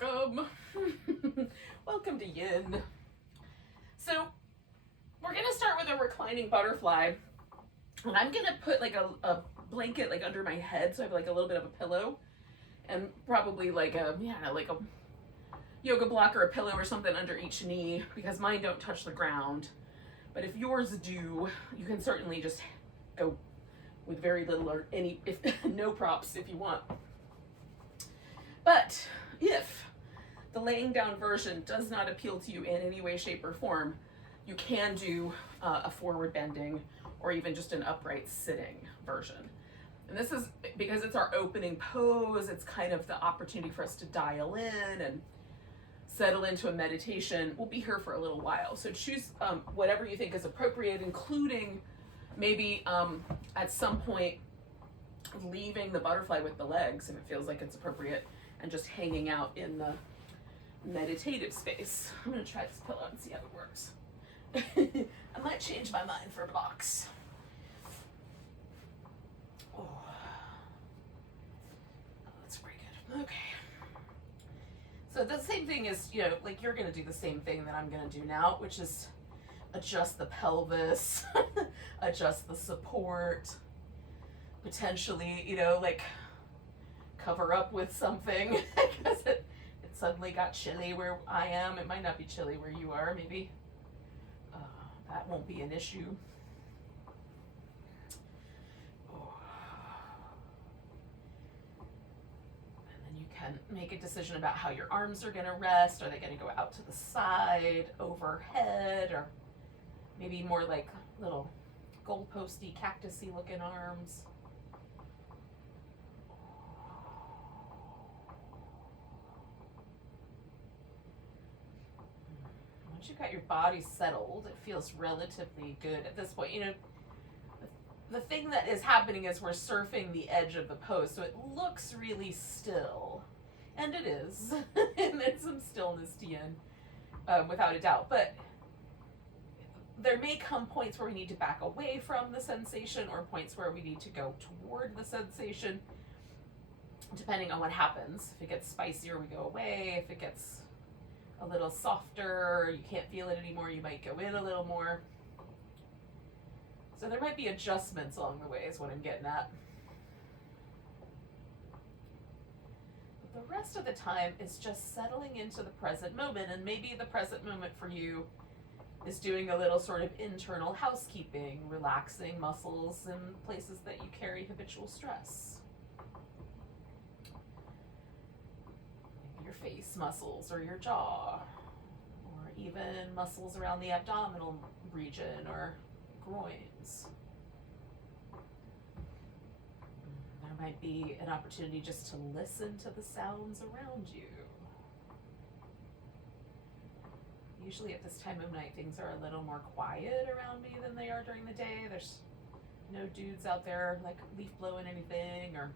Welcome. Welcome to Yin. So we're going to start with a reclining butterfly. And I'm going to put like a blanket like under my head, so I have like a little bit of a pillow. And probably like a yoga block or a pillow or something under each knee, because mine don't touch the ground. But if yours do, you can certainly just go with very little or any, if no props if you want. But if the laying down version does not appeal to you in any way, shape, or form, you can do a forward bending or even just an upright sitting version. And this is because it's our opening pose. It's kind of the opportunity for us to dial in and settle into a meditation. We'll be here for a little while. So choose whatever you think is appropriate, including maybe at some point leaving the butterfly with the legs if it feels like it's appropriate, and just hanging out in the meditative space. I'm gonna try this pillow and see how it works. I might change my mind for blocks. Oh, that's pretty good. Okay. So the same thing is, like you're gonna do the same thing that I'm gonna do now, which is adjust the pelvis, adjust the support, potentially, like cover up with something because it suddenly got chilly where I am. It might not be chilly where you are, maybe. That won't be an issue. And then you can make a decision about how your arms are going to rest. Are they going to go out to the side, overhead, or maybe more like little goalposty, cactusy looking arms? Once you've got your body settled, it feels relatively good at this point. The thing that is happening is we're surfing the edge of the pose, so it looks really still, and it is. And there's some stillness to Yin, without a doubt. But there may come points where we need to back away from the sensation, or points where we need to go toward the sensation, depending on what happens. If it gets spicier, we go away. If it gets a little softer, you can't feel it anymore, you might go in a little more. So there might be adjustments along the way is what I'm getting at. But the rest of the time is just settling into the present moment, and maybe the present moment for you is doing a little sort of internal housekeeping, relaxing muscles in places that you carry habitual stress. Your face muscles or your jaw, or even muscles around the abdominal region or groins. There might be an opportunity just to listen to the sounds around you. Usually at this time of night, things are a little more quiet around me than they are during the day. There's no dudes out there like leaf blowing anything or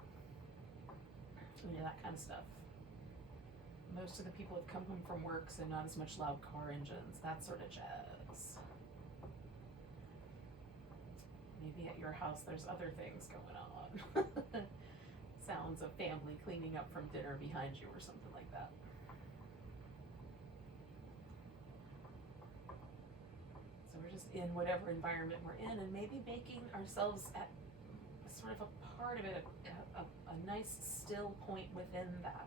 that kind of stuff. Most of the people have come home from work, so not as much loud car engines, that sort of jazz. Maybe at your house there's other things going on. Sounds of family cleaning up from dinner behind you or something like that. So we're just in whatever environment we're in, and maybe making ourselves at sort of a part of it, a nice still point within that.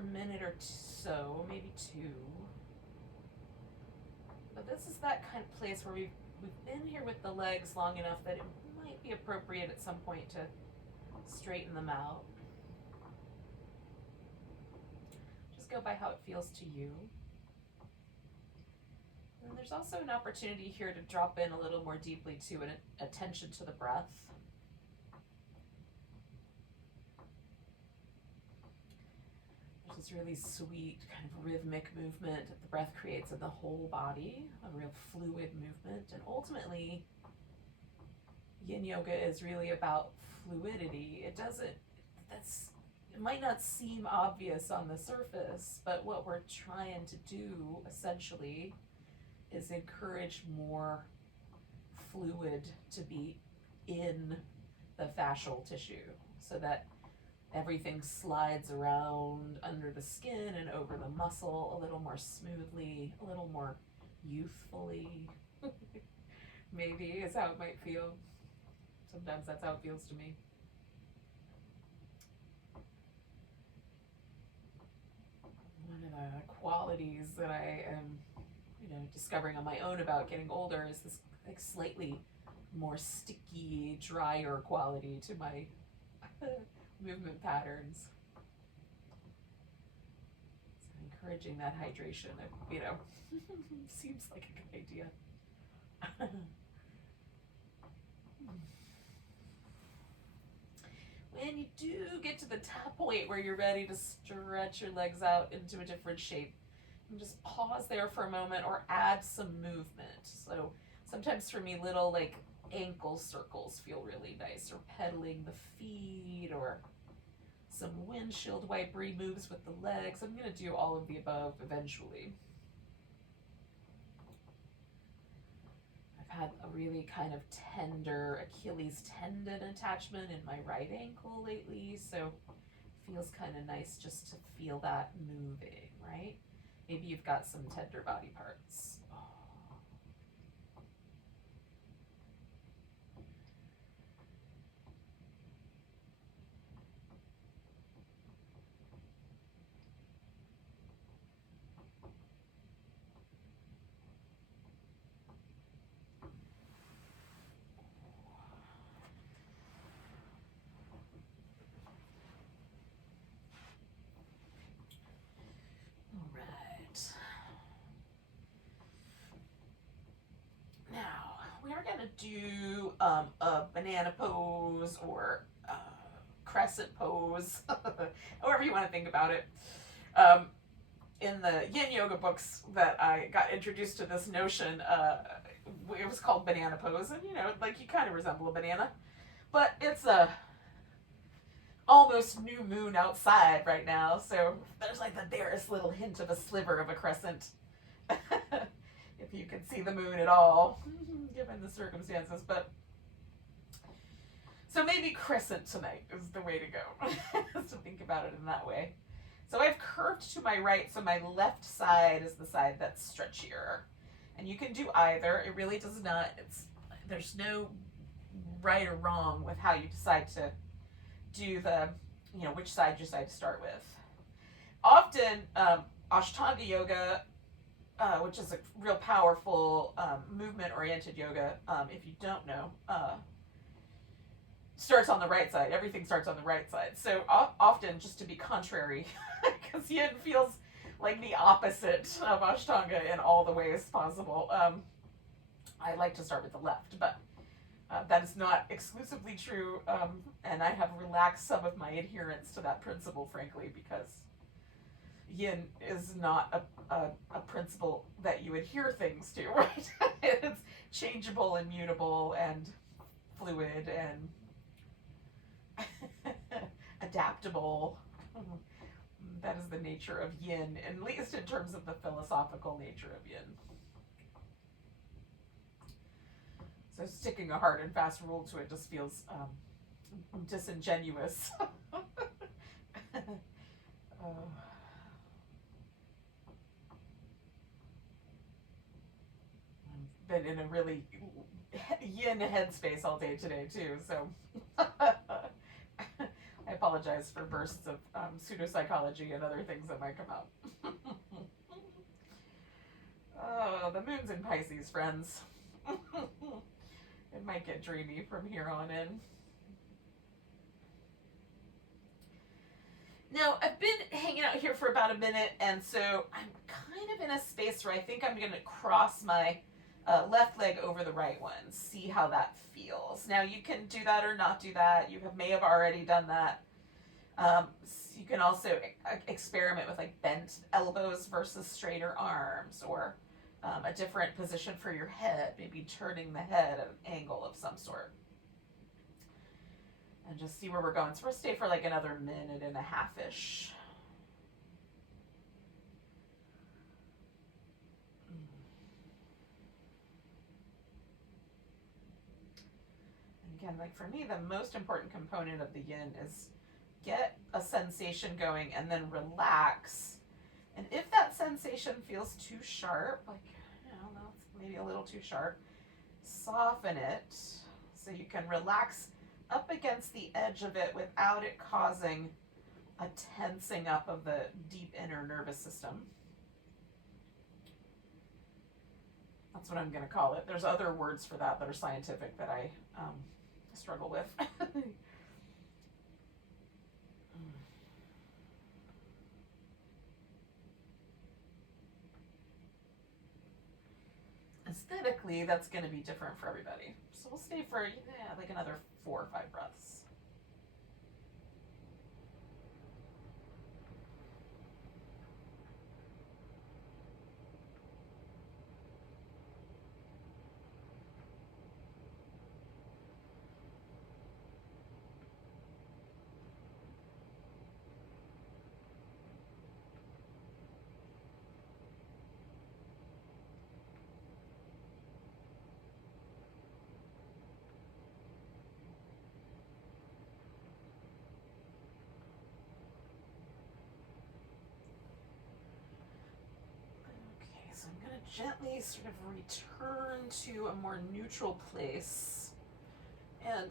another minute or so, maybe two. But this is that kind of place where we've been here with the legs long enough that it might be appropriate at some point to straighten them out. Just go by how it feels to you. And there's also an opportunity here to drop in a little more deeply to an attention to the breath. There's this really sweet kind of rhythmic movement that the breath creates in the whole body, a real fluid movement. And ultimately, Yin Yoga is really about fluidity. It might not seem obvious on the surface, but what we're trying to do essentially is encourage more fluid to be in the fascial tissue so that everything slides around under the skin and over the muscle a little more smoothly, a little more youthfully. Maybe is how it might feel. Sometimes that's how it feels to me. One of the qualities that I am discovering on my own about getting older is this like slightly more sticky, drier quality to my movement patterns. So encouraging that hydration, seems like a good idea. When you do get to the top point where you're ready to stretch your legs out into a different shape, and just pause there for a moment or add some movement. So sometimes for me, little like ankle circles feel really nice, or pedaling the feet, or some windshield wipery moves with the legs. I'm going to do all of the above eventually. I've had a really kind of tender Achilles tendon attachment in my right ankle lately, so it feels kind of nice just to feel that moving, right? Maybe you've got some tender body parts. We're going to do a banana pose or crescent pose, however you want to think about it. In the Yin Yoga books that I got introduced to this notion, it was called banana pose, and you kind of resemble a banana, but it's a almost new moon outside right now, so there's like the barest little hint of a sliver of a crescent. If you can see the moon at all, given the circumstances. But so maybe crescent tonight is the way to go. So think about it in that way. So I've curved to my right, so my left side is the side that's stretchier. And you can do either. It really does not, there's no right or wrong with how you decide to do which side you decide to start with. Often, Ashtanga yoga, which is a real powerful movement-oriented yoga, if you don't know, starts on the right side. Everything starts on the right side. So often, just to be contrary, because Yin feels like the opposite of Ashtanga in all the ways possible, I like to start with the left, but that is not exclusively true, and I have relaxed some of my adherence to that principle, frankly, because Yin is not a principle that you adhere things to, right? It's changeable and mutable and fluid and adaptable. That is the nature of Yin, at least in terms of the philosophical nature of Yin. So sticking a hard and fast rule to it just feels disingenuous. Been in a really Yin headspace all day today too, so I apologize for bursts of pseudopsychology and other things that might come out. Oh, the moon's in Pisces, friends. It might get dreamy from here on in. Now, I've been hanging out here for about a minute, and so I'm kind of in a space where I think I'm going to cross my left leg over the right one, see how that feels. Now, you can do that or not do that. You may have already done that. You can also experiment with like bent elbows versus straighter arms, or a different position for your head, maybe turning the head at an angle of some sort. And just see where we're going. So we'll stay for like another minute and a half-ish. And again, like for me, the most important component of the yin is get a sensation going and then relax. And if that sensation feels too sharp, like, you know, that's maybe a little too sharp, soften it so you can relax up against the edge of it without it causing a tensing up of the deep inner nervous system. That's what I'm going to call it. There's other words for that are scientific that I struggle with. Aesthetically, that's going to be different for everybody. So we'll stay for like another 4 or 5 breaths. So I'm going to gently sort of return to a more neutral place. And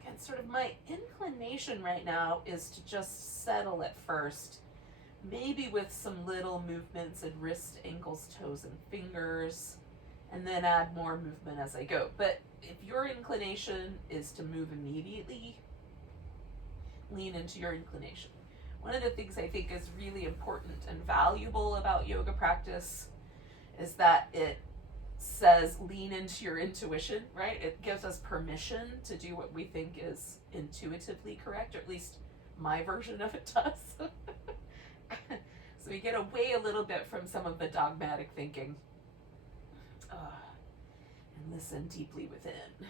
again, sort of my inclination right now is to just settle at first, maybe with some little movements in wrist, ankles, toes, and fingers, and then add more movement as I go. But if your inclination is to move immediately, lean into your inclination. One of the things I think is really important and valuable about yoga practice is that it says lean into your intuition, right? It gives us permission to do what we think is intuitively correct, or at least my version of it does. So we get away a little bit from some of the dogmatic thinking and listen deeply within.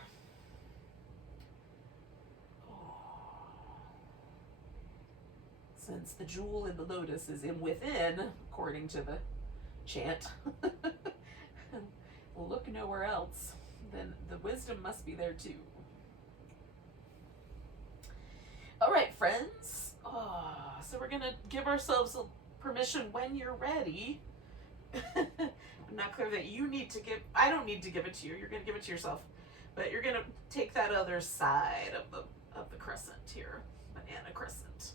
Since the jewel in the lotus is in within, according to the chant, look nowhere else, then the wisdom must be there too. All right, friends. So we're gonna give ourselves permission when you're ready. I'm not clear that you need to give. I don't need to give it to you. You're gonna give it to yourself, but you're gonna take that other side of the crescent here, banana crescent.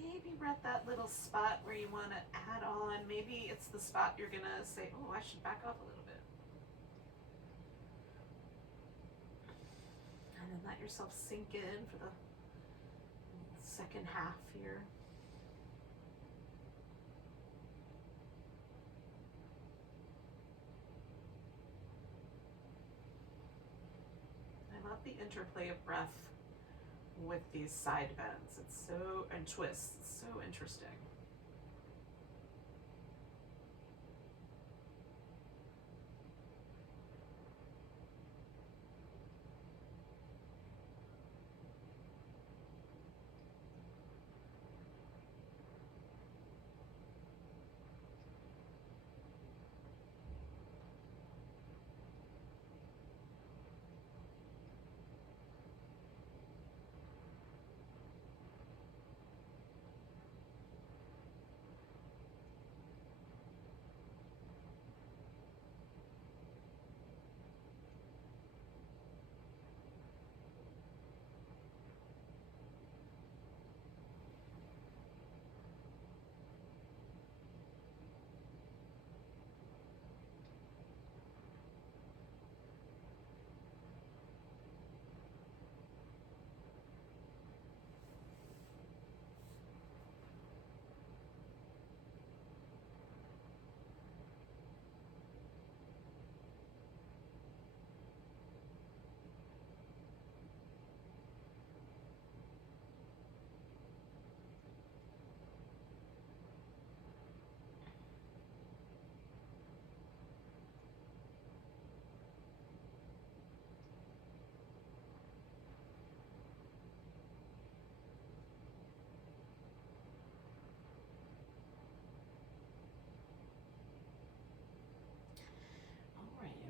maybe we're at that little spot where you want to add on. Maybe it's the spot you're going to say, oh, I should back off a little bit. And then let yourself sink in for the second half here. I love the interplay of breath with these side bends. It's so, and twists, it's so interesting.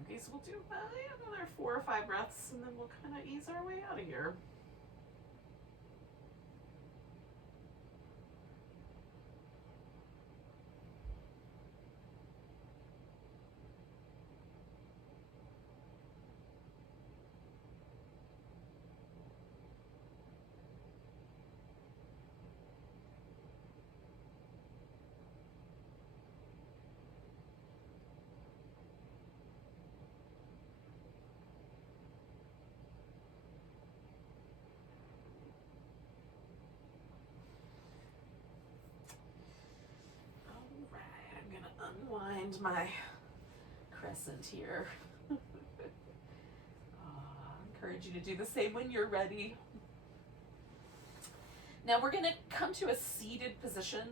Okay, so we'll do another 4 or 5 breaths, and then we'll kind of ease our way out of here. Unwind my crescent here. Encourage you to do the same when you're ready. Now we're going to come to a seated position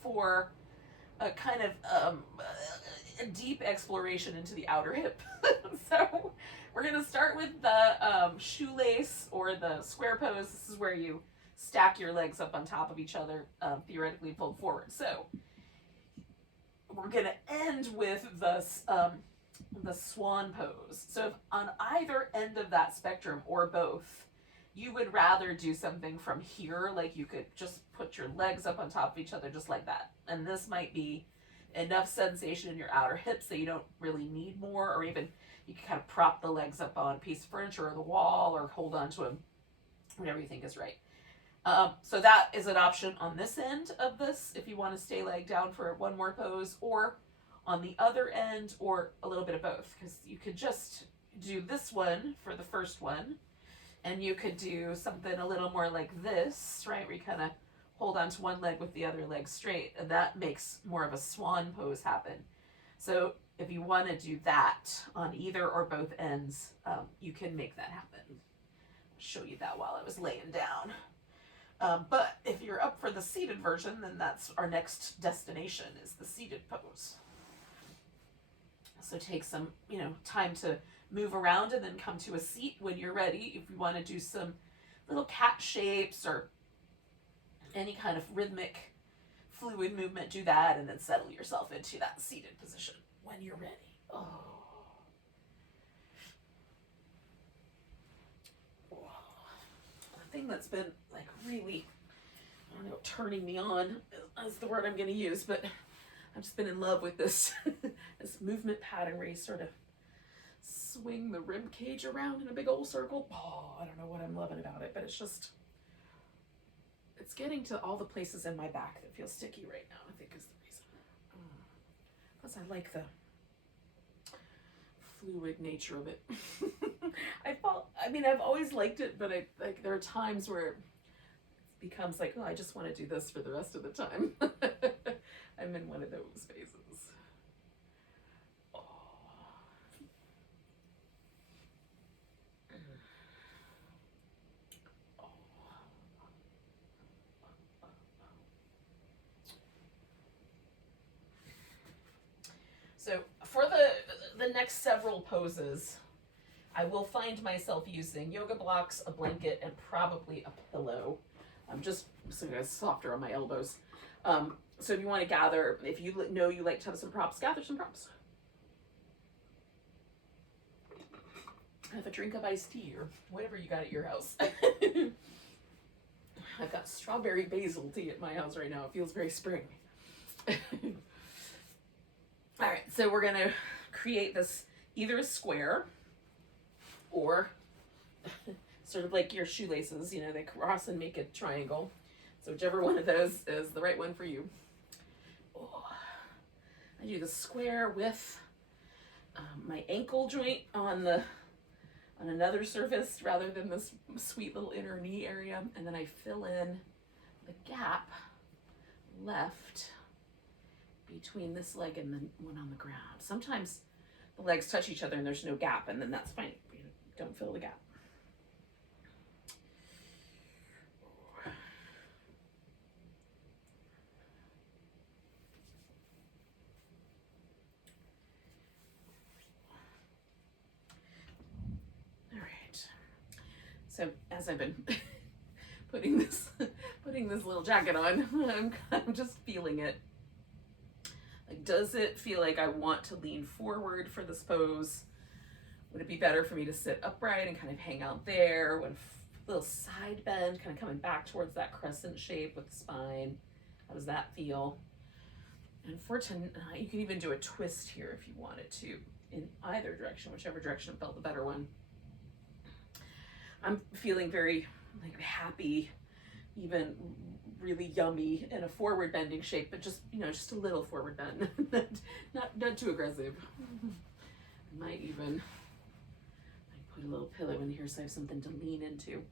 for a kind of a deep exploration into the outer hip. So we're going to start with the shoelace or the square pose. This is where you stack your legs up on top of each other, theoretically pulled forward. So we're going to end with the Swan Pose. So if on either end of that spectrum, or both, you would rather do something from here, like you could just put your legs up on top of each other just like that. And this might be enough sensation in your outer hips that you don't really need more, or even you can kind of prop the legs up on a piece of furniture or the wall, or hold on to them, whatever you think is right. So that is an option on this end of this, if you want to stay leg down for one more pose, or on the other end, or a little bit of both, because you could just do this one for the first one, and you could do something a little more like this, right, where you kind of hold on to one leg with the other leg straight, and that makes more of a swan pose happen. So if you want to do that on either or both ends, you can make that happen. I'll show you that while I was laying down. But if you're up for the seated version, then that's our next destination, is the seated pose. So take some, time to move around and then come to a seat when you're ready. If you want to do some little cat shapes or any kind of rhythmic fluid movement, do that, and then settle yourself into that seated position when you're ready. The thing that's been like really, turning me on is the word I'm going to use, but I've just been in love with this this movement pattern where you sort of swing the rib cage around in a big old circle. I don't know what I'm loving about it, but it's It's getting to all the places in my back that feel sticky right now, I think is the reason. Plus I like the fluid nature of it. I've always liked it, but there are times where it becomes like, oh, I just want to do this for the rest of the time. I'm in one of those phases. Oh. So for the next several poses, I will find myself using yoga blocks, a blanket, and probably a pillow. Just so it's softer on my elbows. So if you want to gather, if you know you like to have some props, gather some props. Have a drink of iced tea or whatever you got at your house. I've got strawberry basil tea at my house right now. It feels very spring. All right, so we're gonna create this either a square or sort of like your shoelaces, you know, they cross and make a triangle. So whichever one of those is the right one for you. Oh, I do the square with my ankle joint on another surface rather than this sweet little inner knee area, and then I fill in the gap left between this leg and the one on the ground. Sometimes the legs touch each other and there's no gap, and then that's fine. You don't fill the gap. All right. So as I've been putting this little jacket on, I'm just feeling it. Like, does it feel like I want to lean forward for this pose? Would it be better for me to sit upright and kind of hang out there? With a little side bend, kind of coming back towards that crescent shape with the spine. How does that feel? And for tonight, you can even do a twist here if you wanted to, in either direction, whichever direction felt the better one. I'm feeling very happy, even really yummy in a forward bending shape, but just, just a little forward bend, not too aggressive. I might put a little pillow in here so I have something to lean into.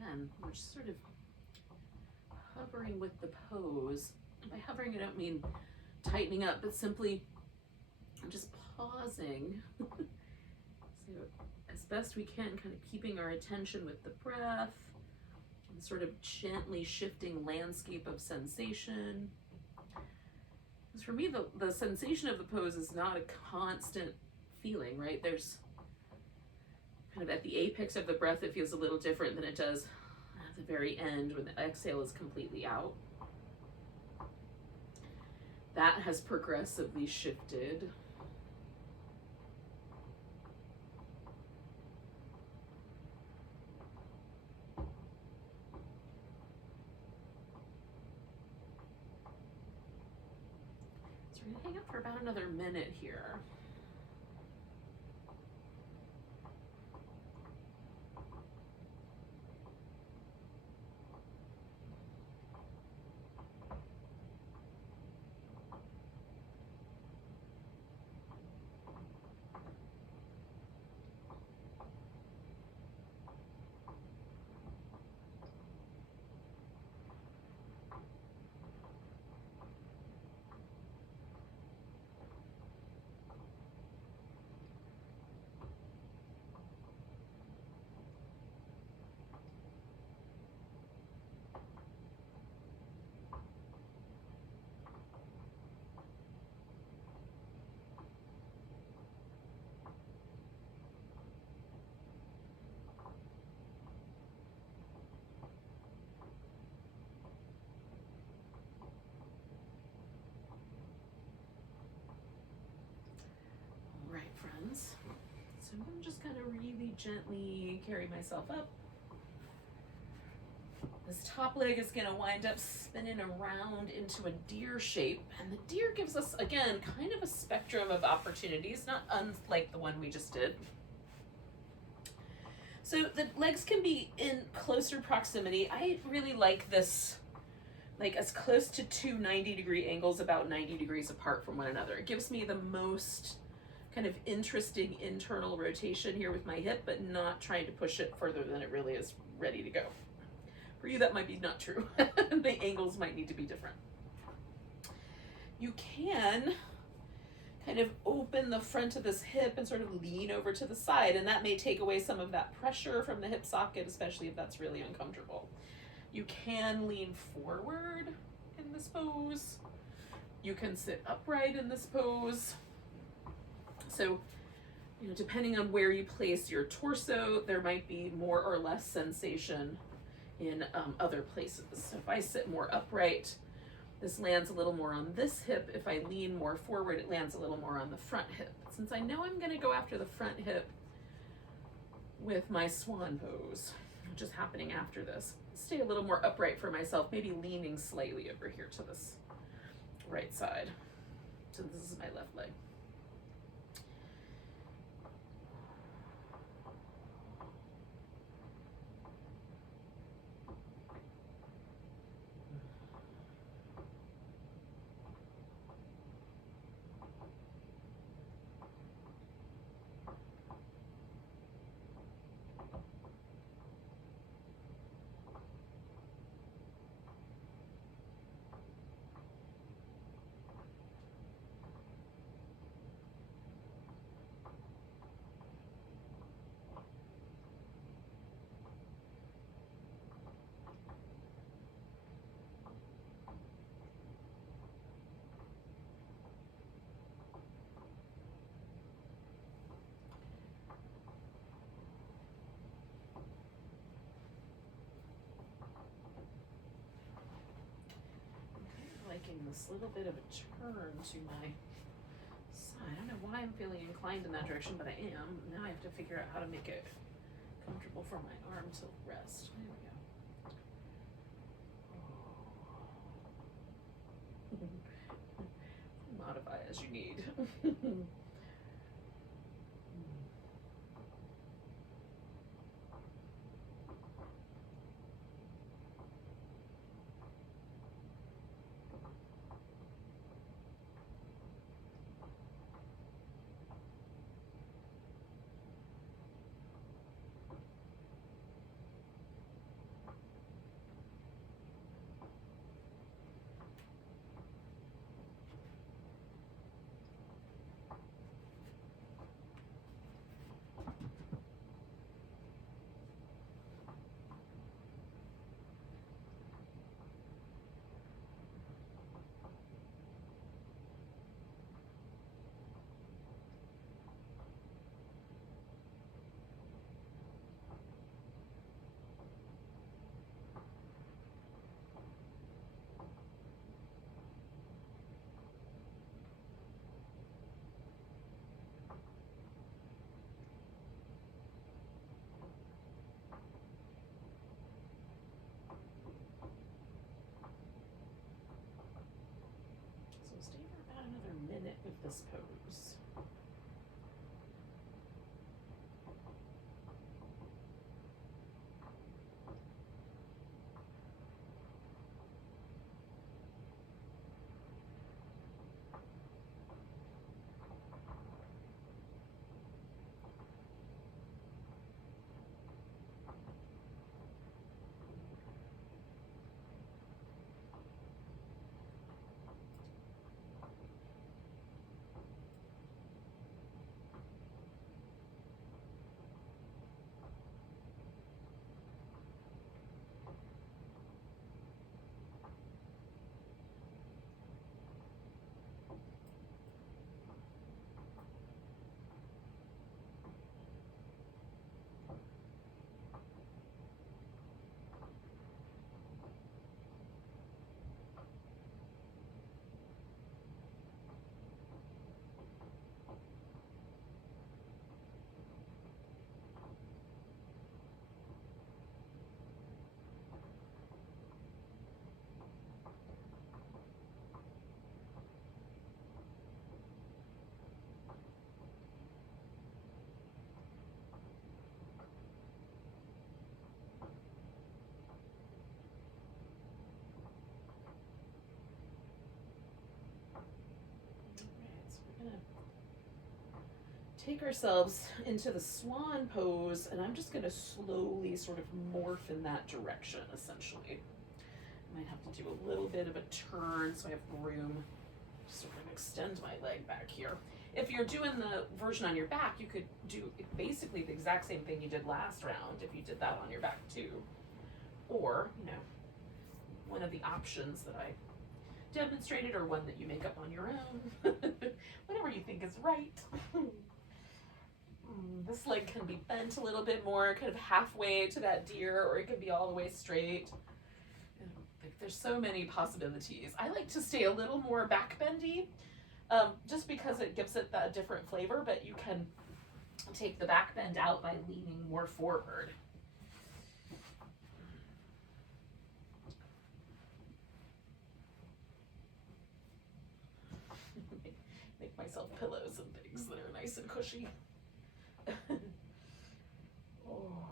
Again, we're just sort of hovering with the pose. By hovering, I don't mean tightening up, but simply just pausing. So as best we can, kind of keeping our attention with the breath and sort of gently shifting landscape of sensation. Because for me, the sensation of the pose is not a constant feeling, right? There's kind of at the apex of the breath, it feels a little different than it does at the very end when the exhale is completely out. That has progressively shifted. So we're gonna hang out for about another minute here. I'm going to just kind of really gently carry myself up. This top leg is going to wind up spinning around into a deer shape. And the deer gives us, again, kind of a spectrum of opportunities, not unlike the one we just did. So the legs can be in closer proximity. I really like this, like as close to two 90-degree angles, about 90 degrees apart from one another. It gives me the most kind of interesting internal rotation here with my hip, but not trying to push it further than it really is ready to go. For you, that might be not true. The angles might need to be different. You can kind of open the front of this hip and sort of lean over to the side, and that may take away some of that pressure from the hip socket, especially if that's really uncomfortable. You can lean forward in this pose. You can sit upright in this pose. So, you know, depending on where you place your torso, there might be more or less sensation in other places. So if I sit more upright, this lands a little more on this hip. If I lean more forward, it lands a little more on the front hip. Since I know I'm going to go after the front hip with my swan pose, which is happening after this, stay a little more upright for myself, maybe leaning slightly over here to this right side. So this is my left leg. Liking this little bit of a turn to my side. I don't know why I'm feeling inclined in that direction, but I am. Now I have to figure out how to make it comfortable for my arm to rest. There we go. Modify as you need. So stay for about another minute with this pose. take ourselves into the Swan Pose, and I'm just going to slowly sort of morph in that direction, essentially. I might have to do a little bit of a turn so I have room to sort of extend my leg back here. If you're doing the version on your back, you could do basically the exact same thing you did last round if you did that on your back too. Or, you know, one of the options that I demonstrated, or one that you make up on your own. Whatever you think is right. This leg can be bent a little bit more, kind of halfway to that deer, or it can be all the way straight. There's so many possibilities. I like to stay a little more back bendy, just because it gives it that different flavor, but you can take the back bend out by leaning more forward. Make myself pillows and things that are nice and cushy. Oh.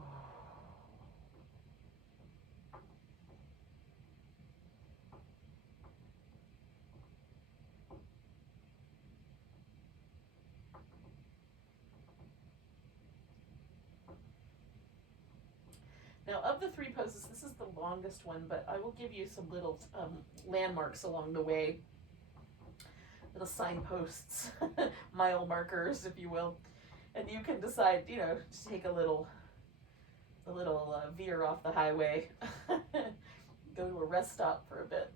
Now, of the 3 poses, this is the longest one, but I will give you some little landmarks along the way, little signposts, mile markers, if you will, and you can decide, you know, to take a little veer off the highway, go to a rest stop for a bit.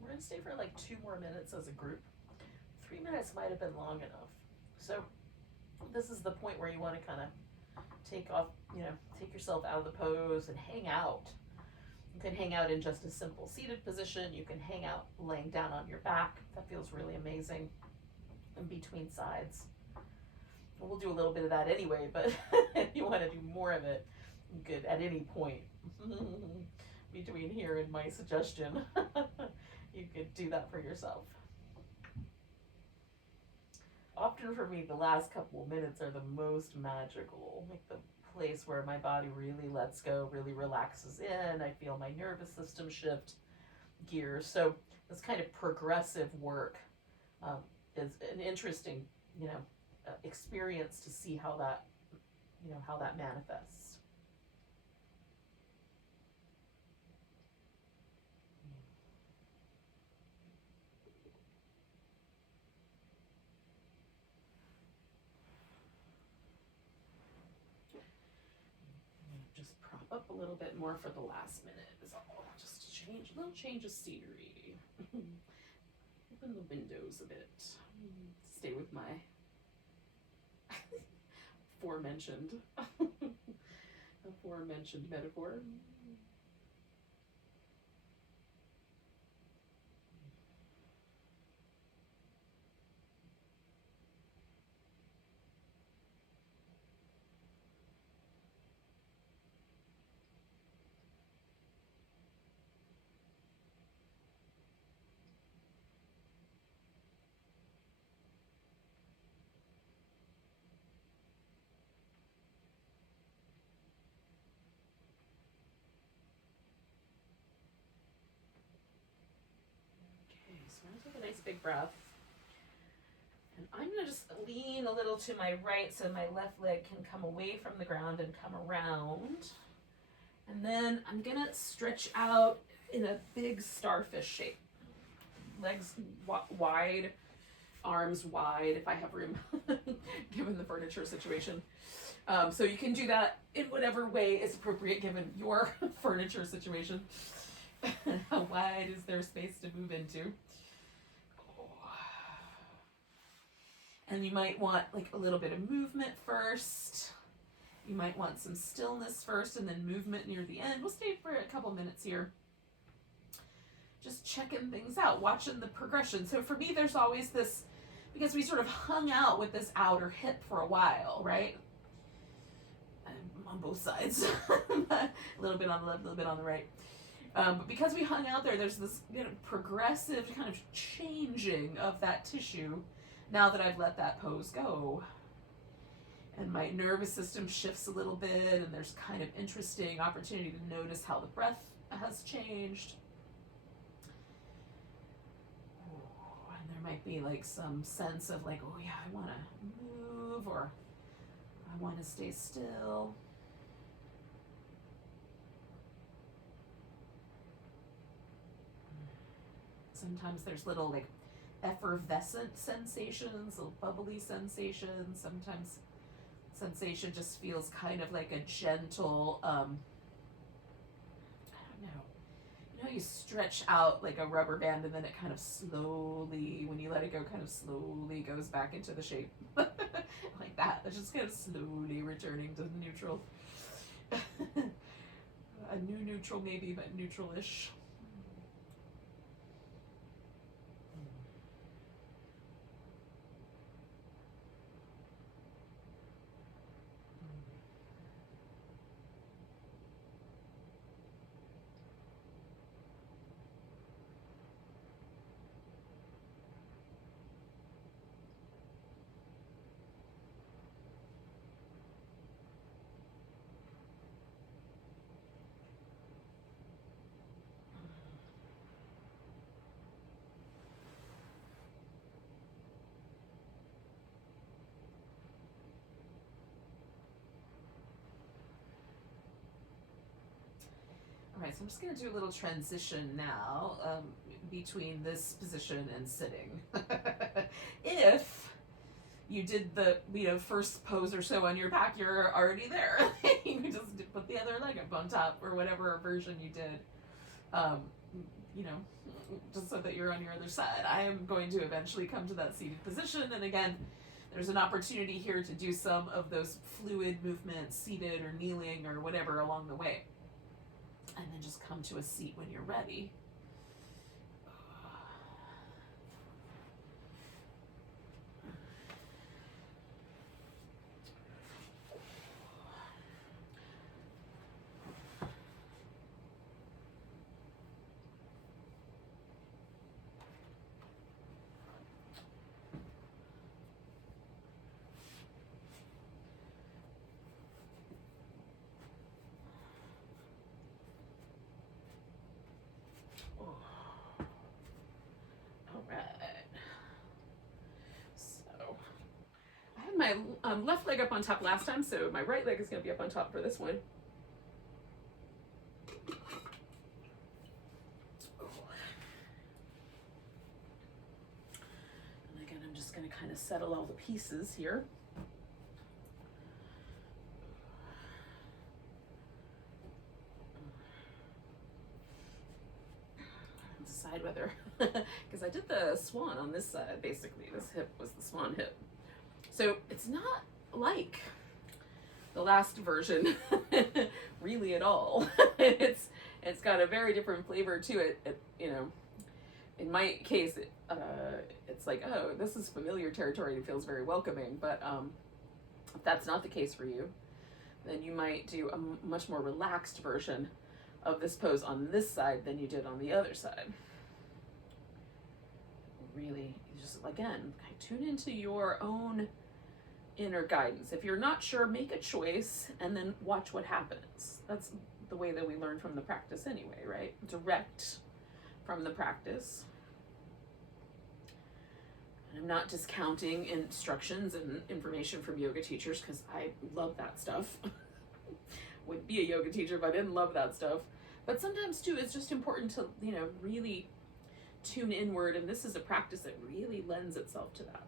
We're going to stay for like 2 more minutes as a group. 3 minutes might have been long enough. So this is the point where you want to kind of take off, you know, take yourself out of the pose and hang out. You can hang out in just a simple seated position. You can hang out laying down on your back. That feels really amazing. In between sides. We'll do a little bit of that anyway, but if you want to do more of it, you could at any point between here and my suggestion, you could do that for yourself. Often for me, the last couple of minutes are the most magical, like the place where my body really lets go, really relaxes in. I feel my nervous system shift gears. So this kind of progressive work is an interesting, you know, experience to see how that, you know, how that manifests. Just prop up a little bit more for the last minute is all. Just to change, a little change of scenery. Open the windows a bit. Stay with my aforementioned metaphor. take a nice big breath. And I'm going to just lean a little to my right so my left leg can come away from the ground and come around. And then I'm going to stretch out in a big starfish shape. Legs wide, arms wide if I have room, given the furniture situation. So you can do that in whatever way is appropriate given your furniture situation. How wide is there space to move into? And you might want like a little bit of movement first. You might want some stillness first and then movement near the end. We'll stay for a couple minutes here. Just checking things out, watching the progression. So for me, there's always this, because we sort of hung out with this outer hip for a while, right? On both sides. A little bit on the left, a little bit on the right. But because we hung out there, there's this progressive kind of changing of that tissue now that I've let that pose go. And my nervous system shifts a little bit, and there's kind of interesting opportunity to notice how the breath has changed. And there might be like some sense of like, oh yeah, I want to move, or I want to stay still. Sometimes there's little like effervescent sensations, little bubbly sensations. Sometimes sensation just feels kind of like a gentle, I don't know. You know, you stretch out like a rubber band and then it kind of slowly, when you let it go, kind of slowly goes back into the shape. Like that. It's just kind of slowly returning to neutral. A new neutral maybe, but neutral-ish. Alright, so I'm just going to do a little transition now between this position and sitting. If you did the first pose or so on your back, you're already there. You can just put the other leg up on top or whatever version you did. Just so that you're on your other side. I am going to eventually come to that seated position, and again, there's an opportunity here to do some of those fluid movements, seated or kneeling or whatever along the way. And then just come to a seat when you're ready. My left leg up on top last time, so my right leg is going to be up on top for this one. And again, I'm just going to kind of settle all the pieces here. Decide whether, because I did the swan on this side, basically. This hip was the swan hip. So it's not like the last version really at all. It's got a very different flavor to it. In my case, it's like, oh, this is familiar territory. It feels very welcoming. But if that's not the case for you, then you might do a much more relaxed version of this pose on this side than you did on the other side. Really, just again, tune into your own inner guidance. If you're not sure, make a choice and then watch what happens. That's the way that we learn from the practice anyway, right? Direct from the practice. I'm not discounting instructions and information from yoga teachers, because I love that stuff. Wouldn't be a yoga teacher if I didn't love that stuff. But sometimes too, it's just important to, really tune inward, and this is a practice that really lends itself to that.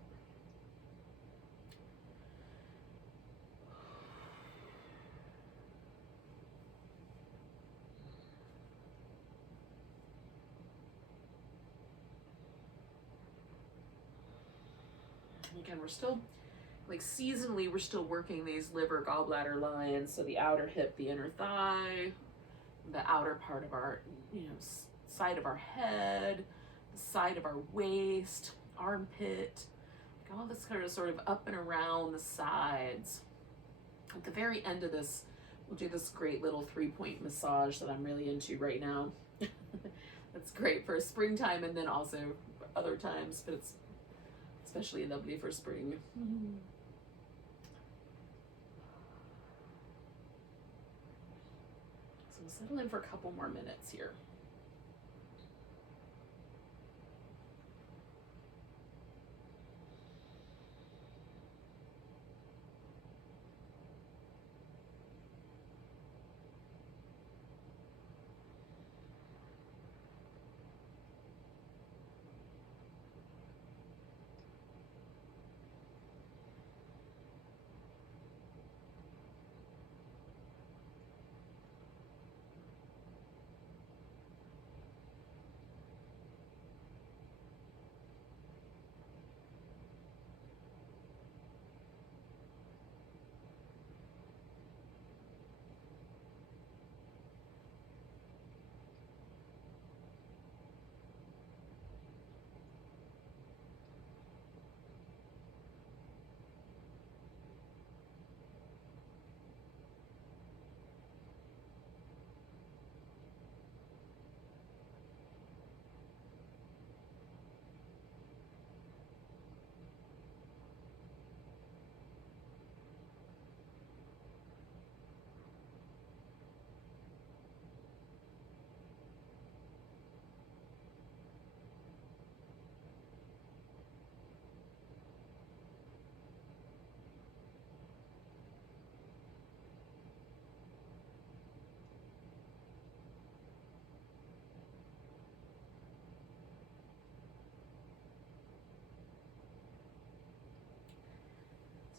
Again, we're still, seasonally, we're still working these liver gallbladder lines. So the outer hip, the inner thigh, the outer part of our, side of our head, the side of our waist, armpit, all this kind of sort of up and around the sides. At the very end of this, we'll do this great little 3-point massage that I'm really into right now. That's great for springtime and then also other times, but it's especially lovely for spring. So we'll settle in for a couple more minutes here.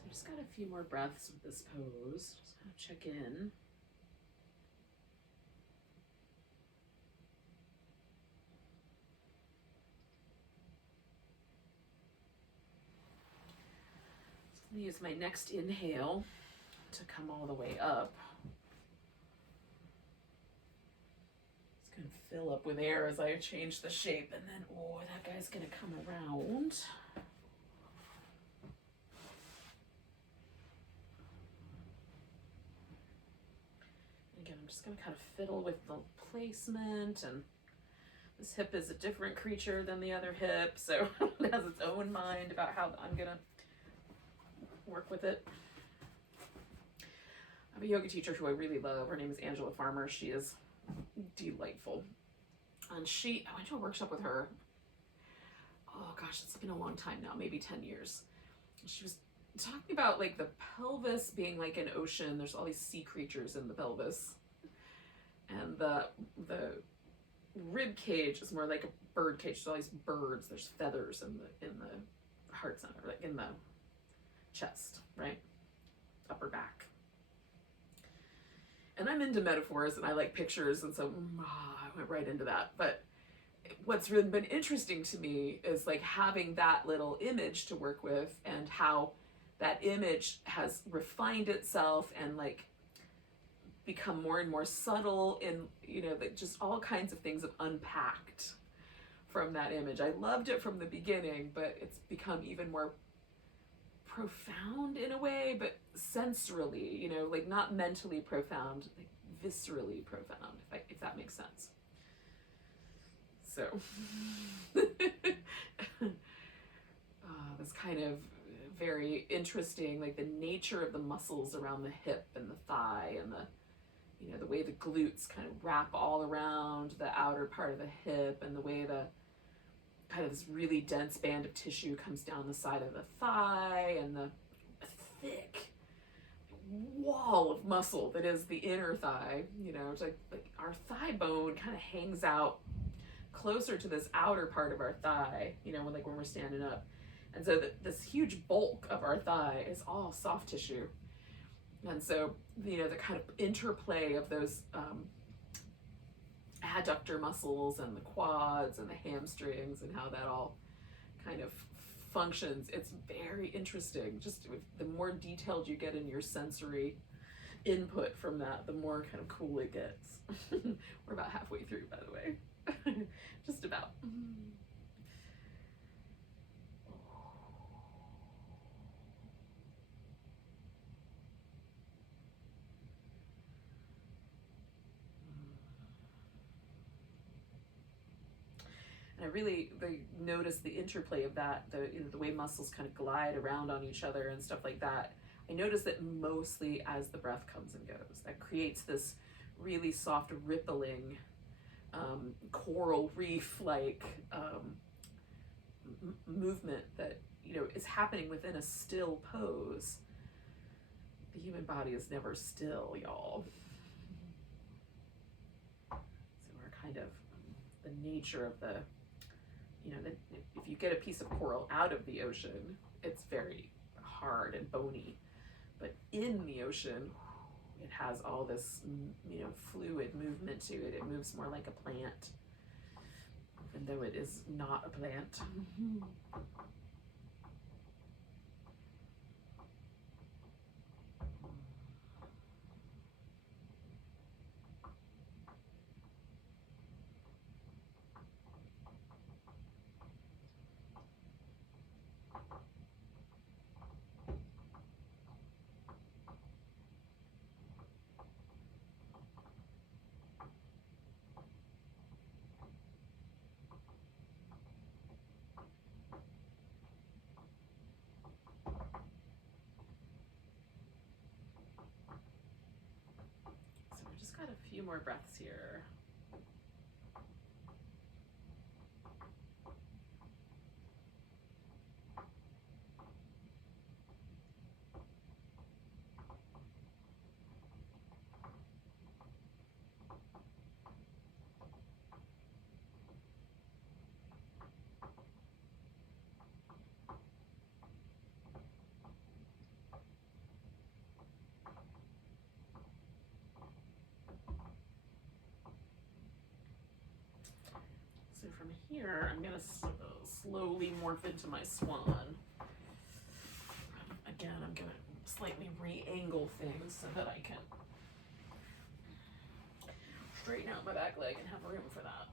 Just got a few more breaths with this pose. Just kind of check in. So I'm going to use my next inhale to come all the way up. It's going to fill up with air as I change the shape, and then, that guy's going to come around. I'm just going to kind of fiddle with the placement, and this hip is a different creature than the other hip, so it has its own mind about how I'm going to work with it. I have a yoga teacher who I really love. Her name is Angela Farmer. She is delightful. And I went to a workshop with her, oh gosh, it's been a long time now, maybe 10 years. She was talking about the pelvis being like an ocean. There's all these sea creatures in the pelvis. And the rib cage is more like a bird cage. There's all these birds. There's feathers in the heart center, in the chest, right? Upper back. And I'm into metaphors and I like pictures, and so I went right into that. But what's really been interesting to me is having that little image to work with, and how that image has refined itself and become more and more subtle, in just all kinds of things have unpacked from that image. I loved it from the beginning, but it's become even more profound in a way, but sensorily, not mentally profound, viscerally profound, if that makes sense. So this kind of very interesting, the nature of the muscles around the hip and the thigh, and the way the glutes kind of wrap all around the outer part of the hip, and the way kind of this really dense band of tissue comes down the side of the thigh, and the thick wall of muscle that is the inner thigh. You know, it's like our thigh bone kind of hangs out closer to this outer part of our thigh, you know, when we're standing up. And so this huge bulk of our thigh is all soft tissue. And so, you know, the kind of interplay of those adductor muscles and the quads and the hamstrings and how that all kind of functions, it's very interesting. Just the more detailed you get in your sensory input from that, the more kind of cool it gets. We're about halfway through, by the way. Just about. And I really notice the interplay of that, the way muscles kind of glide around on each other and stuff like that. I notice that mostly as the breath comes and goes. That creates this really soft rippling, coral reef-like movement that, you know, is happening within a still pose. The human body is never still, y'all. So we're kind of, the nature of the, you know, if you get a piece of coral out of the ocean, it's very hard and bony. But in the ocean, it has all this, you know, fluid movement to it. It moves more like a plant, even though it is not a plant. Just got a few more breaths here. So from here, I'm gonna slowly morph into my swan. Again, I'm gonna slightly re-angle things so that I can straighten out my back leg and have room for that.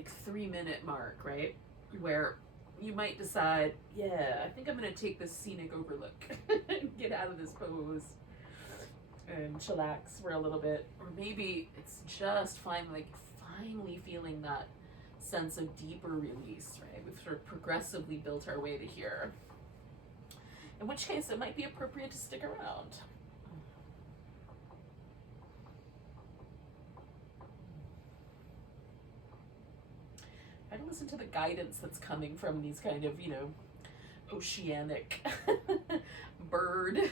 like 3-minute mark, right? Where you might decide, yeah, I think I'm gonna take this scenic overlook and get out of this pose and chillax for a little bit. Or maybe it's just finally feeling that sense of deeper release, right? We've sort of progressively built our way to here. In which case it might be appropriate to stick around. Try to listen to the guidance that's coming from these kind of, oceanic bird,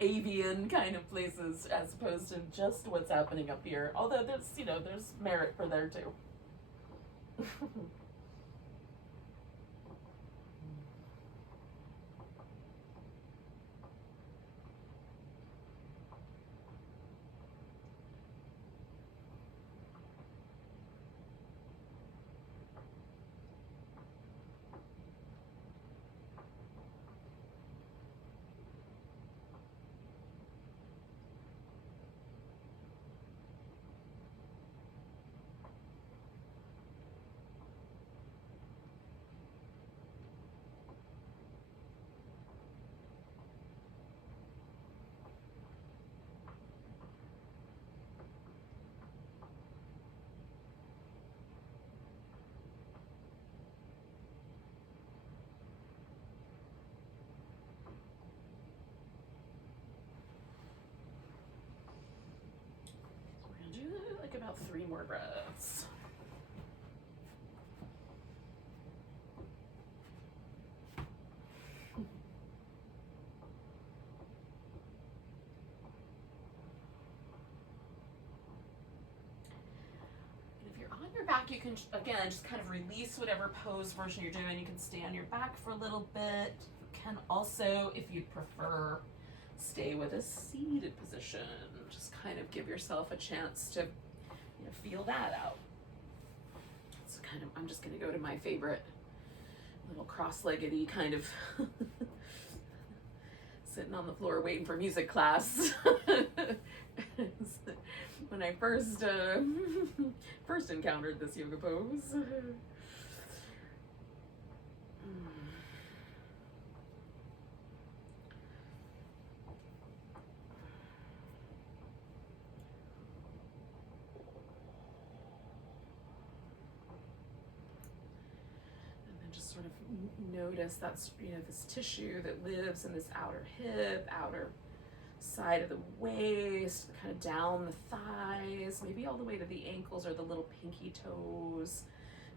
avian kind of places, as opposed to just what's happening up here. Although there's merit for there too. About 3 more breaths. And if you're on your back, you can, again, just kind of release whatever pose version you're doing. You can stay on your back for a little bit. You can also, if you prefer, stay with a seated position. Just kind of give yourself a chance to feel that out. So I'm just going to go to my favorite little cross-leggedy kind of sitting on the floor waiting for music class. When I first encountered this yoga pose. Sort of notice that's this tissue that lives in this outer hip, outer side of the waist, kind of down the thighs, maybe all the way to the ankles or the little pinky toes,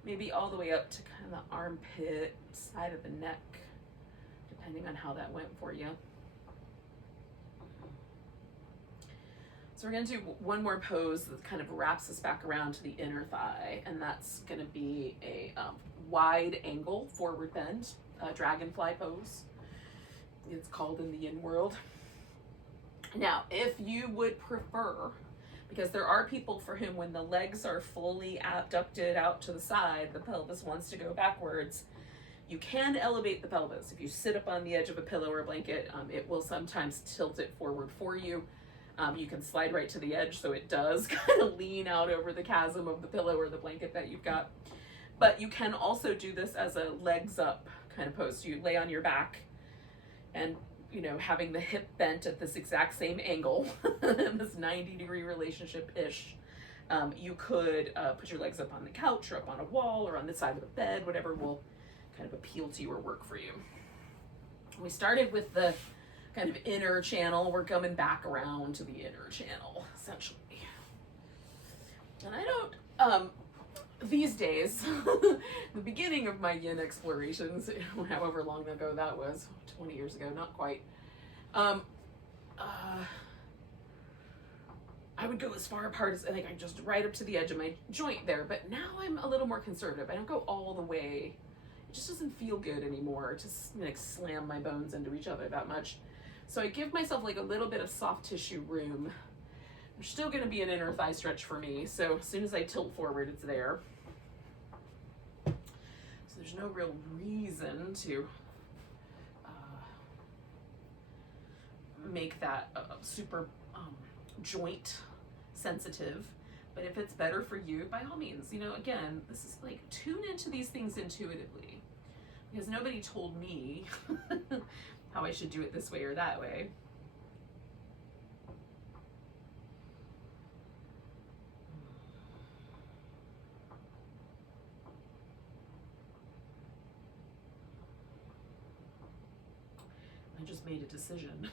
maybe all the way up to kind of the armpit, side of the neck, depending on how that went for you. So we're going to do one more pose that kind of wraps us back around to the inner thigh, and that's going to be a wide angle forward bend, dragonfly pose. It's called in the yin world. Now, if you would prefer, because there are people for whom when the legs are fully abducted out to the side, the pelvis wants to go backwards, you can elevate the pelvis. If you sit up on the edge of a pillow or a blanket, it will sometimes tilt it forward for you. You can slide right to the edge so it does kind of lean out over the chasm of the pillow or the blanket that you've got. But you can also do this as a legs up kind of pose. So you lay on your back and, having the hip bent at this exact same angle, this 90-degree relationship-ish. You could put your legs up on the couch or up on a wall or on the side of the bed, whatever will kind of appeal to you or work for you. We started with the kind of inner channel. We're coming back around to the inner channel, essentially. And I don't, these days, the beginning of my yin explorations, however long ago that was, 20 years ago, not quite, I would go as far apart as, I just right up to the edge of my joint there, but now I'm a little more conservative. I don't go all the way. It just doesn't feel good anymore to slam my bones into each other that much. So I give myself a little bit of soft tissue room. There's still going to be an inner thigh stretch for me, so as soon as I tilt forward, it's there. So there's no real reason to make that super joint sensitive, But if it's better for you, by all means, you know, again, this is like, tune into these things intuitively, because nobody told me how I should do it this way or that way. I just made a decision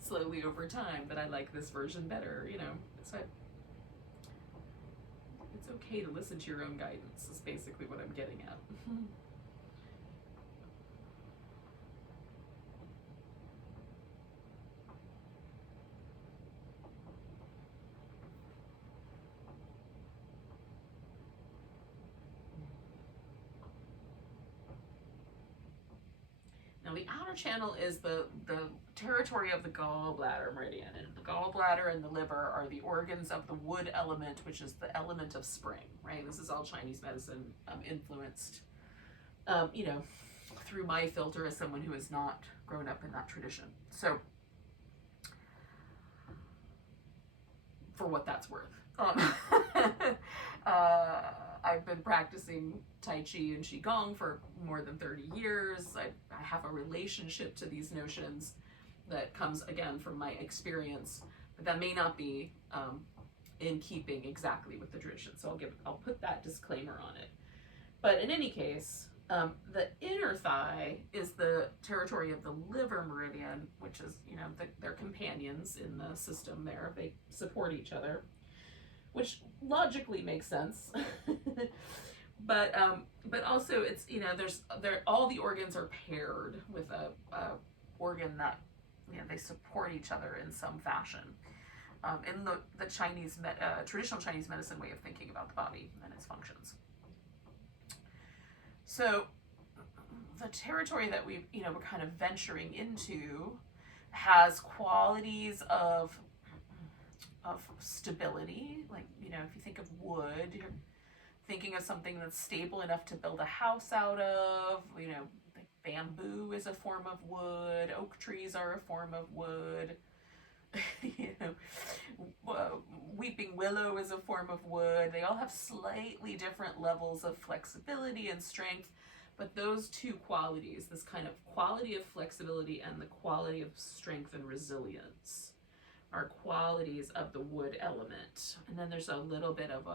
slowly over time that I like this version better, you know. So it's okay to listen to your own guidance, is basically what I'm getting at. Now the outer channel is the territory of the gallbladder meridian, and the gallbladder and the liver are the organs of the wood element, which is the element of spring, right? This is all Chinese medicine influenced, you know, through my filter as someone who has not grown up in that tradition. So for what that's worth. I've been practicing Tai Chi and Qigong for more than 30 years. I have a relationship to these notions that comes, again, from my experience, but that may not be in keeping exactly with the tradition. So I'll put that disclaimer on it. But in any case, the inner thigh is the territory of the liver meridian, which is, you know, they're companions in the system there. They support each other, which logically makes sense. but also it's, you know, all the organs are paired with a organ that, you know, they support each other in some fashion. In the Chinese traditional Chinese medicine way of thinking about the body and its functions. So the territory that we're kind of venturing into has qualities of stability. Like, you know, if you think of wood, you're thinking of something that's stable enough to build a house out of. You know, bamboo is a form of wood, oak trees are a form of wood. You know, weeping willow is a form of wood. They all have slightly different levels of flexibility and strength, but those two qualities, this kind of quality of flexibility and the quality of strength and resilience, are qualities of the wood element. And then there's a little bit of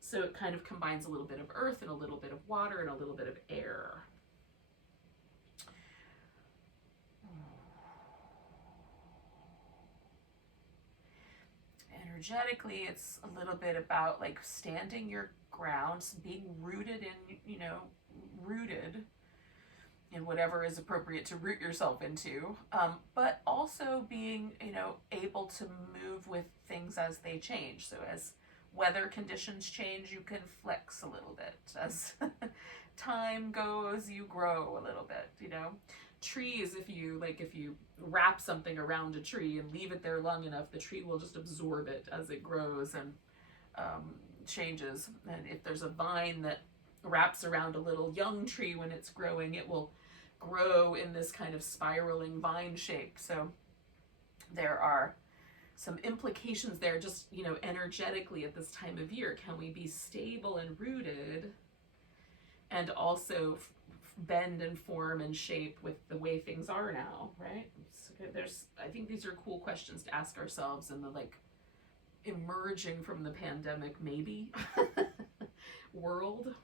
so it kind of combines a little bit of earth and a little bit of water and a little bit of air. Energetically, it's a little bit about like standing your ground, being rooted in whatever is appropriate to root yourself into, but also being, you know, able to move with things as they change. So as weather conditions change, you can flex a little bit. As time goes, you grow a little bit, you know. Trees, if you wrap something around a tree and leave it there long enough, the tree will just absorb it as it grows and changes. And if there's a vine that wraps around a little young tree when it's growing, it will grow in this kind of spiraling vine shape. So there are some implications there, just, you know, energetically at this time of year. Can we be stable and rooted and also bend and form and shape with the way things are now, right? So I think these are cool questions to ask ourselves in the like emerging from the pandemic maybe world.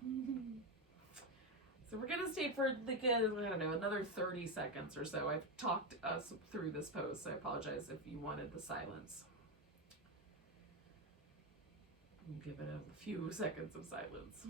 So we're gonna stay for like, I don't know, another 30 seconds or so. I've talked us through this pose, so I apologize if you wanted the silence. Give it a few seconds of silence.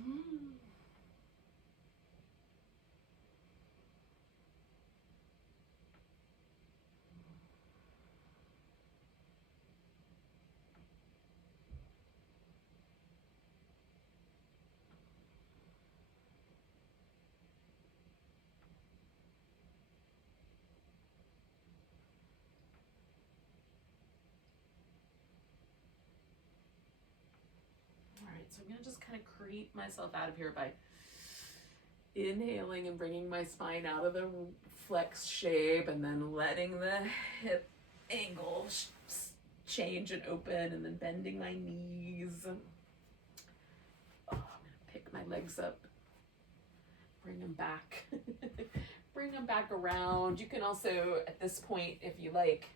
So I'm gonna just kind of creep myself out of here by inhaling and bringing my spine out of the flex shape, and then letting the hip angle change and open, and then bending my knees. Oh, I'm gonna pick my legs up, bring them back, bring them back around. You can also, at this point, if you like,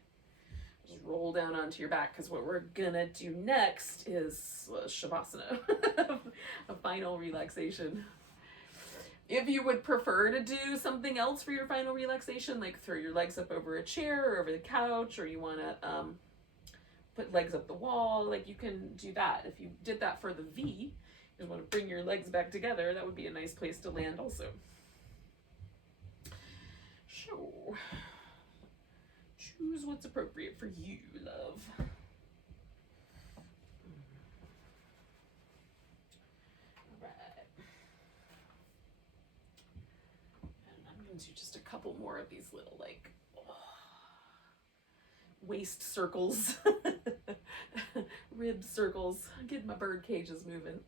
just roll down onto your back, because what we're gonna do next is Shavasana, a final relaxation. If you would prefer to do something else for your final relaxation, like throw your legs up over a chair or over the couch, or you want to put legs up the wall, like you can do that. If you did that for the V, you just want to bring your legs back together, that would be a nice place to land also. So, choose what's appropriate for you, love. Do just a couple more of these little like waist circles, rib circles, get my bird cages moving.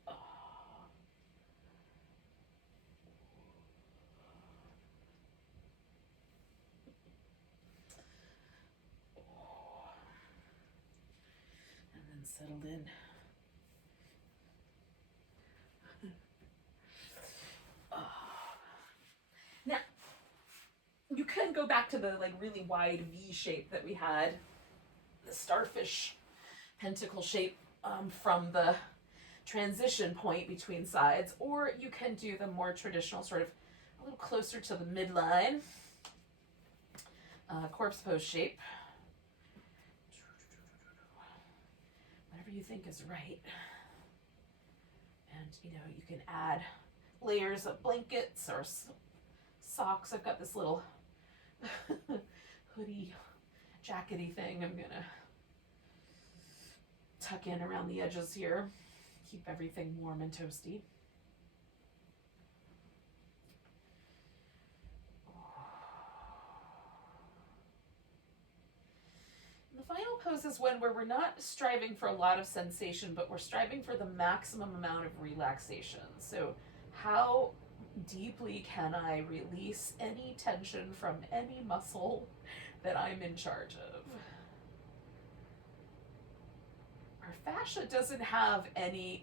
And then settled in. Now, you can go back to the like really wide V shape that we had, the starfish pentacle shape from the transition point between sides, or you can do the more traditional sort of a little closer to the midline corpse pose shape. Whatever you think is right. And you know, you can add layers of blankets or socks. I've got this little hoodie jackety thing I'm gonna tuck in around the edges here, keep everything warm and toasty. The final pose is one where we're not striving for a lot of sensation, but we're striving for the maximum amount of relaxation. So how deeply can I release any tension from any muscle that I'm in charge of? Our fascia doesn't have any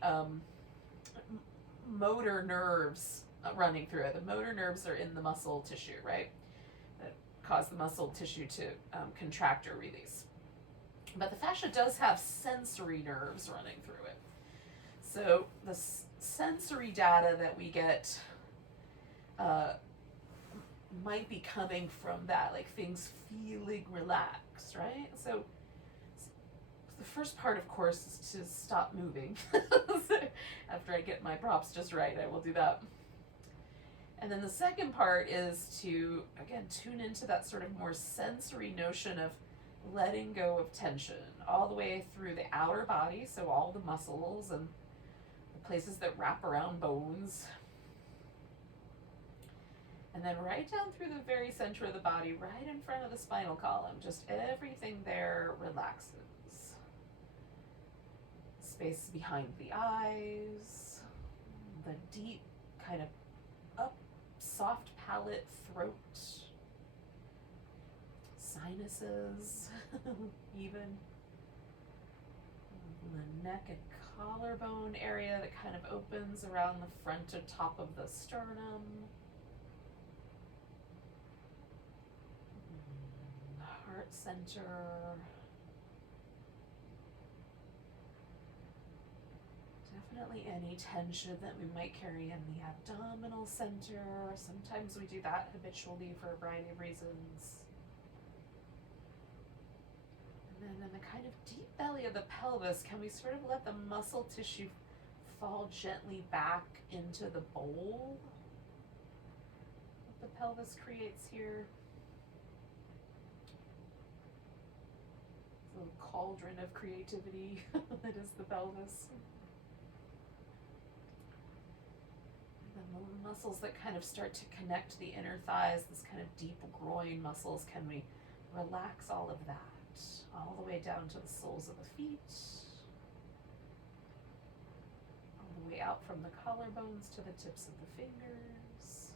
motor nerves running through it. The motor nerves are in the muscle tissue, right? That cause the muscle tissue to contract or release. But the fascia does have sensory nerves running through it. So the sensory data that we get might be coming from that, like things feeling relaxed, right? So the first part, of course, is to stop moving. After I get my props just right, I will do that. And then the second part is to, again, tune into that sort of more sensory notion of letting go of tension all the way through the outer body, so all the muscles and the places that wrap around bones. And then right down through the very center of the body, right in front of the spinal column, just everything there relaxes. Space behind the eyes, the deep kind of up, soft palate, throat, sinuses, even the neck and collarbone area that kind of opens around the front and top of the sternum. The heart center. Definitely any tension that we might carry in the abdominal center. Sometimes we do that habitually for a variety of reasons. And then in the kind of deep belly of the pelvis, can we sort of let the muscle tissue fall gently back into the bowl that the pelvis creates here? It's a little cauldron of creativity that is the pelvis. And then the muscles that kind of start to connect the inner thighs, this kind of deep groin muscles, can we relax all of that? All the way down to the soles of the feet, all the way out from the collarbones to the tips of the fingers.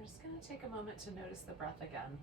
we're just going to take a moment to notice the breath again.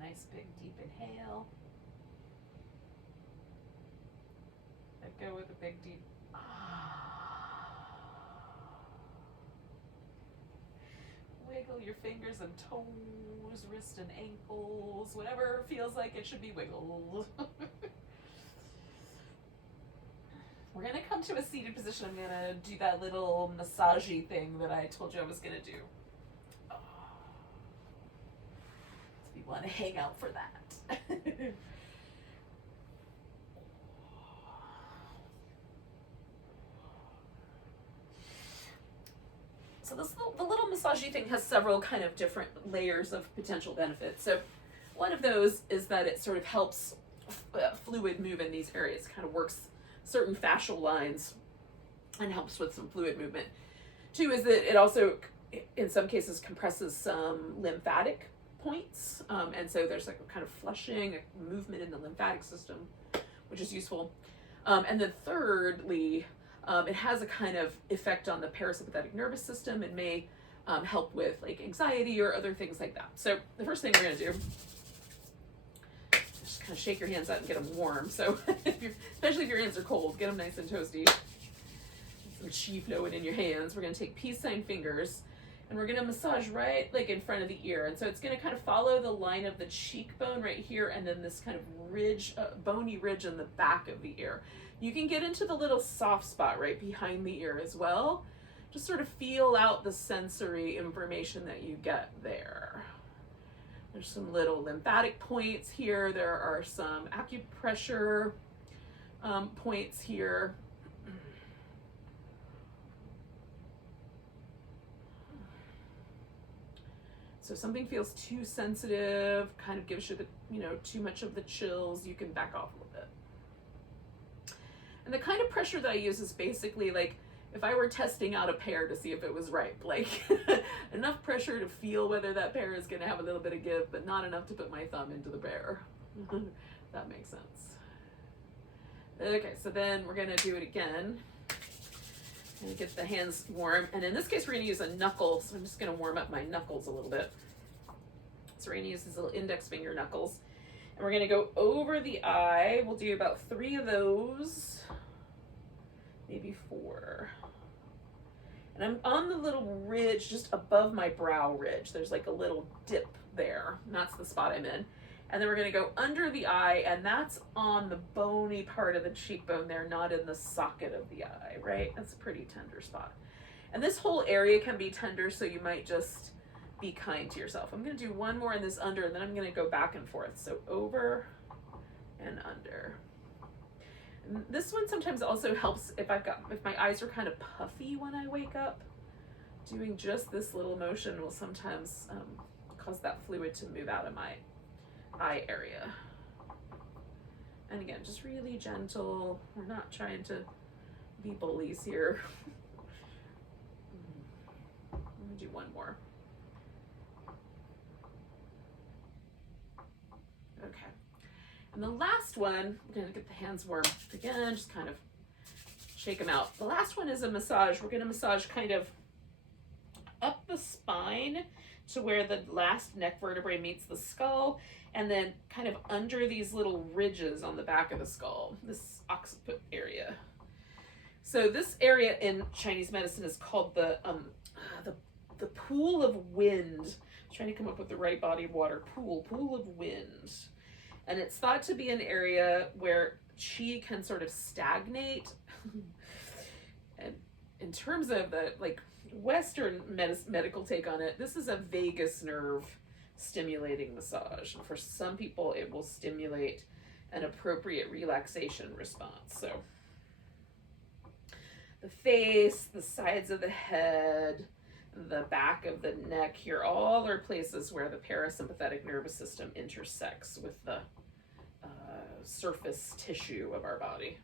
Nice big deep inhale. Let go with a big deep wiggle your fingers and toes, wrist and ankles, whatever feels like it should be wiggled. We're gonna come to a seated position. I'm gonna do that little massagey thing that I told you I was gonna do. Want to hang out for that. So the little massagey thing has several kind of different layers of potential benefits. So one of those is that it sort of helps fluid move in these areas, kind of works certain fascial lines and helps with some fluid movement. Two is that it also, in some cases, compresses some lymphatic points, and so there's like a kind of flushing, a movement in the lymphatic system, which is useful. And then thirdly, it has a kind of effect on the parasympathetic nervous system and may help with like anxiety or other things like that. So the first thing we're going to do, just kind of shake your hands out and get them warm. So especially if your hands are cold, get them nice and toasty. Some chi fluid in your hands. We're going to take peace sign fingers. And we're going to massage right like in front of the ear. And so it's going to kind of follow the line of the cheekbone right here and then this kind of ridge, bony ridge in the back of the ear. You can get into the little soft spot right behind the ear as well. Just sort of feel out the sensory information that you get there. There's some little lymphatic points here. There are some acupressure points here. So if something feels too sensitive, kind of gives you the, too much of the chills, you can back off a little bit. And the kind of pressure that I use is basically like if I were testing out a pear to see if it was ripe, like enough pressure to feel whether that pear is going to have a little bit of give, but not enough to put my thumb into the pear. That makes sense. Okay, so then we're going to do it again. And get the hands warm, and in this case we're going to use a knuckle, so I'm just going to warm up my knuckles a little bit. So we're going to use these little index finger knuckles, and we're going to go over the eye. We'll do about 3 of those, maybe 4. And I'm on the little ridge just above my brow ridge. There's like a little dip there, and that's the spot I'm in. And then we're going to go under the eye, and that's on the bony part of the cheekbone there, not in the socket of the eye, right? That's a pretty tender spot. And this whole area can be tender, so you might just be kind to yourself. I'm going to do one more in this under, and then I'm going to go back and forth. So over and under. And this one sometimes also helps if my eyes are kind of puffy when I wake up. Doing just this little motion will sometimes cause that fluid to move out of my eye area. And again, just really gentle. We're not trying to be bullies here. Let me do one more. Okay. And the last one, we're going to get the hands warm again, just kind of shake them out. The last one is a massage. We're going to massage kind of up the spine to where the last neck vertebrae meets the skull, and then kind of under these little ridges on the back of the skull, this occiput area. So this area in Chinese medicine is called the pool of wind. I'm trying to come up with the right body of water. Pool of wind. And it's thought to be an area where qi can sort of stagnate. And in terms of the Western medical take on it, this is a vagus nerve stimulating massage. And for some people, it will stimulate an appropriate relaxation response. So the face, the sides of the head, the back of the neck here. All are places where the parasympathetic nervous system intersects with the surface tissue of our body.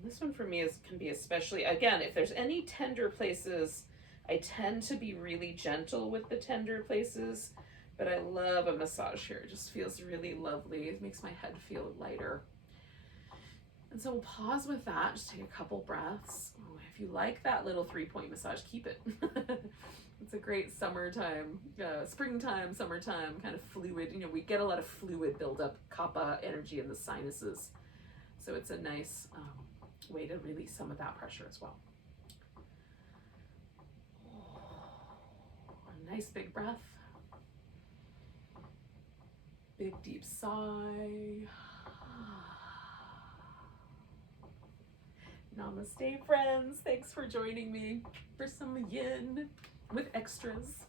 And this one for me can be especially, again, if there's any tender places, I tend to be really gentle with the tender places, but I love a massage here. It just feels really lovely. It makes my head feel lighter. And so we'll pause with that, just take a couple breaths. Oh, if you like that little 3-point massage, keep it. It's a great summertime, springtime, summertime kind of fluid. You know, we get a lot of fluid buildup, kapha energy in the sinuses. So it's a nice way to release some of that pressure as well. A nice big breath. Big deep sigh. Namaste, friends. Thanks for joining me for some yin with extras.